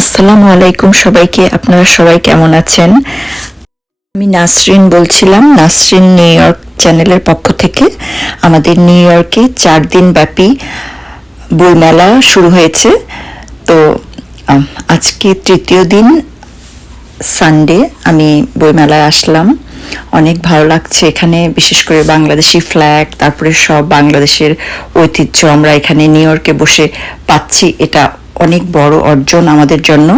আসসালামু আলাইকুম সবাইকে। আপনারা সবাই কেমন আছেন? আমি নাসরিন বলছিলাম, নাসরিন নিউ ইয়র্ক চ্যানেলের পক্ষ থেকে। আমাদের নিউ ইয়র্কে 4 দিন ব্যাপী বইমেলা শুরু হয়েছে। তো আজকে তৃতীয় দিন, সানডে, আমি বইমেলায় আসলাম। অনেক ভালো লাগছে এখানে, বিশেষ করে বাংলাদেশি ফ্ল্যাগ, তারপরে সব বাংলাদেশের ঐতিহ্য আমরা এখানে নিউ ইয়র্কে বসে পাচ্ছি। এটা অনেক বড় অর্জন আমাদের জন্য।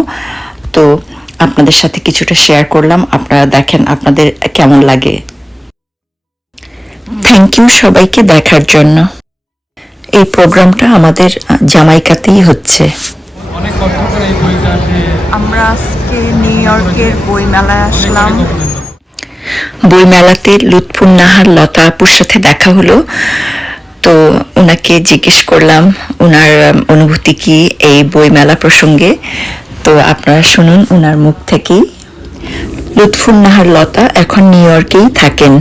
তো আপনাদের সাথে কিছুটা শেয়ার করলাম, আপনারা দেখেন আপনাদের কেমন লাগে। থ্যাংক ইউ সবাইকে দেখার জন্য। এই প্রোগ্রামটা আমাদের জামাইকাতেই হচ্ছে। আমরা আজকে নিউ ইয়র্কের বইমেলায় আসলাম। বইমেলাতে লুৎফুন্নাহার লতা আপুর সাথে দেখা হলো। তো ওনাকে জিজ্ঞেস করলাম ওনার অনুভূতি কি এই বইমেলা প্রসঙ্গে। তো আপনারা শুনুন ওনার মুখ থেকেই। লুৎফুন্নাহার লতা এখন নিউ ইয়র্কেই থাকেন।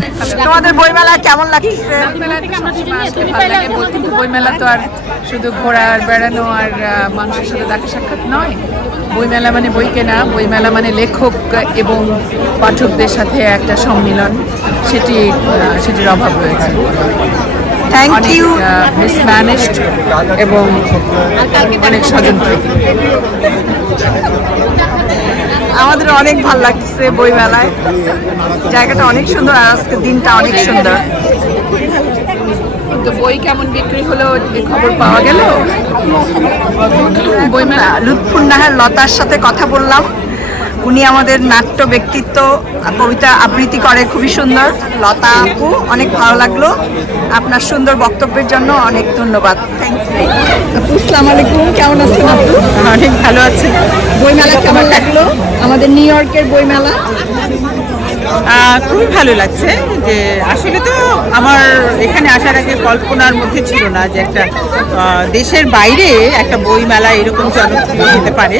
তোমাদের বইমেলা কেমন লাগছে? বইমেলা তো আর শুধু ঘোরা আর বেড়ানো আর মানুষের সাথে দেখা সাক্ষাৎ নয়। বইমেলা মানে বই কেনা, বইমেলা মানে লেখক এবং পাঠকদের সাথে একটা সম্মিলন, সেটির অভাব রয়েছে। Thank you. মিসম্যানেজড এবং অনেক স্বজনপ্রীতি। আমাদের অনেক ভালো লাগছে বইমেলায়, জায়গাটা অনেক সুন্দর আর আজকে দিনটা অনেক সুন্দর। তো বই কেমন বিক্রি হলো খবর পাওয়া গেল? বইমেলা লুৎফুন্নাহার লতার সাথে কথা বললাম। উনি আমাদের নাট্য ব্যক্তিত্ব, কবিতা আবৃত্তি করে খুবই সুন্দর। লতা আপু, অনেক ভালো লাগলো। আপনার সুন্দর বক্তব্যের জন্য অনেক ধন্যবাদ। থ্যাংক ইউ আপু। আসসালামু আলাইকুম, কেমন আছেন আপু? অনেক ভালো আছে। বইমেলা কেমন লাগলো আমাদের নিউ ইয়র্কের বইমেলা? খুবই ভালো লাগছে। যে আসলে তো আমার এখানে আসার আগে কল্পনার মধ্যে ছিল না যে একটা দেশের বাইরে একটা বইমেলা এরকম জনপ্রিয় হতে পারে।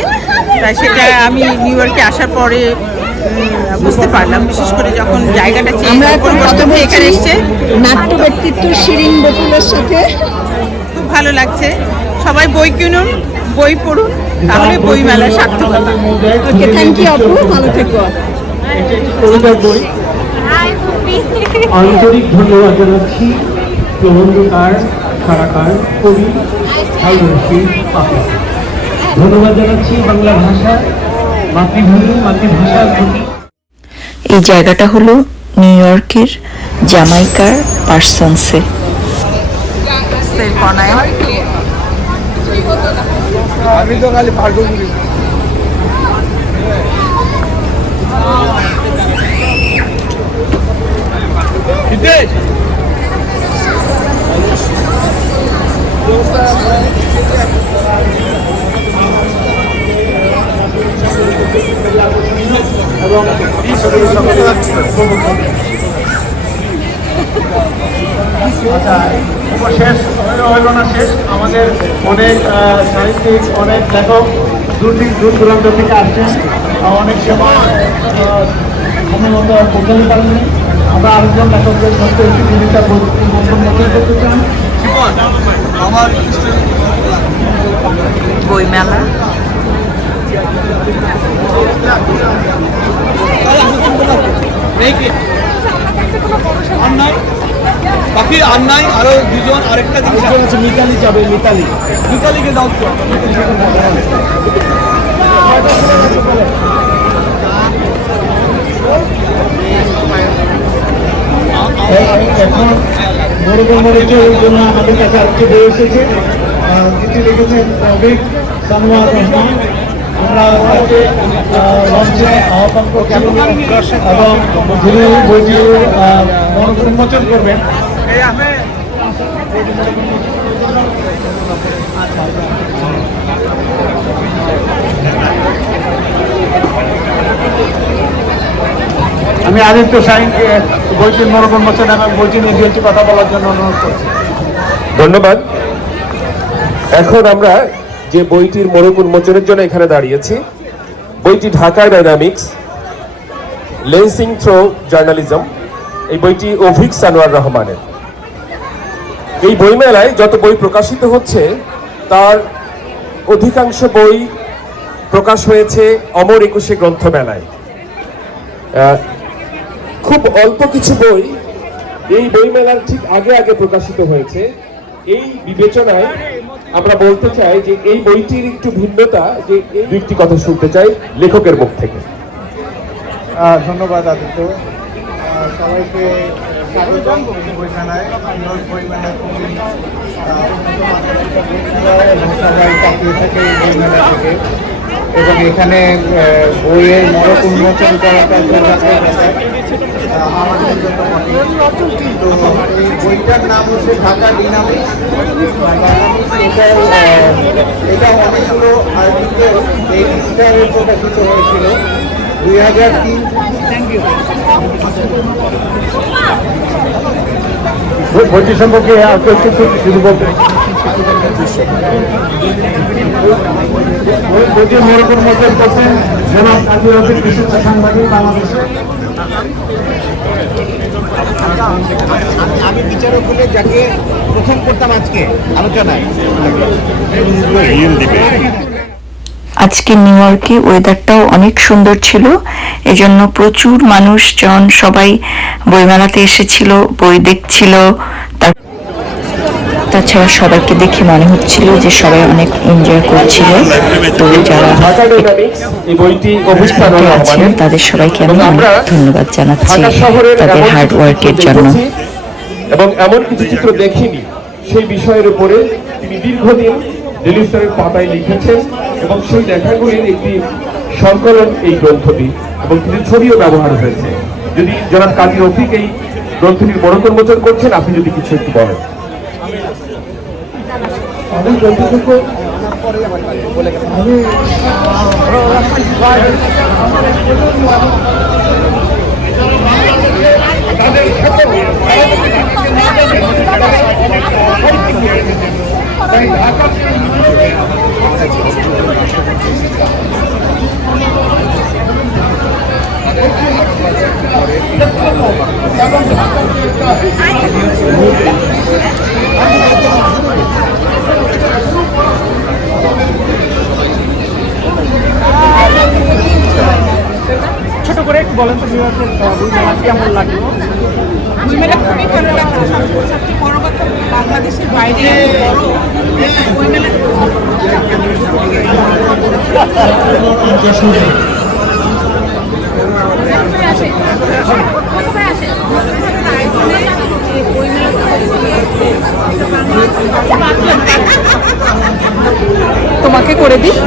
তাই সেটা আমি নিউ ইয়র্কে আসার পরে বুঝতে পারলাম, বিশেষ করে যখন জায়গাটা পরিবর্তন হয়ে এখানে এসছে। নাট্য ব্যক্তিত্ব শিরিন বকুলের সাথে খুব ভালো লাগছে। সবাই বই কিনুন, বই পড়ুন, তাহলে বইমেলার সার্থকতা। ওকে, থ্যাংক ইউ আপু, ভালো থেকো। আন্তরিক ধন্যবাদ জানাচ্ছি প্রবন্ধকার, সারাকার, কবি হালরশি পাপি। ধন্যবাদ জানাচ্ছি বাংলা ভাষা, মাতৃভূমি, মাতৃভাষার প্রতি। এই জায়গাটা হলো নিউ ইয়র্কের জামাইকার পার্সনসে। আমি তো খালি পাগল করি। এবং শেষ হইল না, শেষ। আমাদের অনেক সাহিত্যিক, অনেক লেখক দূর দূরান্ত থেকে আসছেন। অনেক সময় সময় মতো পৌঁছাতে পারেননি। আমরা আরেকজন লেখকদের মধ্যে যিনি তার বক্তব্য করতে চান। আমার বইমেলা বাকি আর নাই, আরো দুজন, আরেকটা জিনিস আছে। মিতালি যাবে, মিতালিকে দাও তো। এখন মরুকের জন্য আমাদের কাছে আজকে বই এসেছে, যেটি লিখেছেন রবিক সানোয়ার রহমান। আমরা তাকে মঞ্চে আহ্বান করছি এবং যিনি বইটি উন্মোচন করবেন। আমি আদিত্য সাইনকে বইটির উন্মোচন এবং বইটি নিয়ে একটি কথা বলার জন্য অনুরোধ করছি। ধন্যবাদ। এখন আমরা যে বইটির মোড়ক উন্মোচনের জন্য এখানে দাঁড়িয়েছি, বইটি Dhaka dynamics, lensing through journalism. এই বইটি অভিক সানোয়ার রহমানের। এই বইমেলায় যত বই প্রকাশিত হচ্ছে তার অধিকাংশ বই প্রকাশ হয়েছে অমর একুশে গ্রন্থমেলায়। খুব অল্প কিছু বই এই বইমেলার ঠিক আগে আগে প্রকাশিত হয়েছে। এই বিবেচনায় আমরা বলতে চাই যে এই বইটির একটু ভিন্নতা, যে এই দুইটি কথা শুনতে চাই লেখকের মুখ থেকে। ধন্যবাদ আদিত্য। সবাইকে স্বাগতম বইমেলায়। বইমেলা খুবই এবং সবাই তাকিয়ে থাকে এই বইমেলা থেকে, এবং এখানে বইয়ের মরক উন্মোচন করাটা আমাদের জন্য তো এই বইটার নাম হচ্ছে ঢাকা ডিনামিক্স। এটা অনেকগুলো আর্টিকেল এই স্টারে প্রকাশিত হয়েছিল 2003। বইটি সম্পর্কে শুধু বলতে বইটির মরকুর মধ্যে করছেন জনাব কাজী রফিক, বিশিষ্ট সাংবাদিক বাংলাদেশে। আমি বিচারক বলে যাকে প্রথম করতাম আজকে আলোচনায়। আজকে নিউ ইয়র্কে ওয়েদারটাও অনেক সুন্দর ছিল, এজন্য প্রচুর মানুষজন সবাই বইমেলাতে এসেছিল, বই দেখছিল। তাছাড়া সবাইকে দেখে মনে হচ্ছিল যে সবাই অনেক এনজয় করছিল। তো যারা এই বইটি আছেন তাদের সবাইকে আমি অনেক ধন্যবাদ জানাচ্ছি তাদের হার্ড ওয়ার্কের জন্য। এবং এমন কিছু চিত্র দেখিনি সেই বিষয়ের উপরে তিনি দীর্ঘদিন ডেইলি স্টারের পাতায় লিখেছেন, এবং সেই লেখাগুলির একটি সংকলন এই গ্রন্থটি, এবং কিছু ছবিও ব্যবহার হয়েছে। যদি জনাব কাজী রফিক এই গ্রন্থটির বড় উন্মোচন করছেন, আপনি যদি কিছু একটু বলেন। ছোট করে একটু বলেন তো কেমন লাগলো? বইমেলা খুবই ভালো লাগছে। সবচেয়ে বড় কথা, বাংলাদেশের বাইরে বইমেলা তোমাকে করে দিই।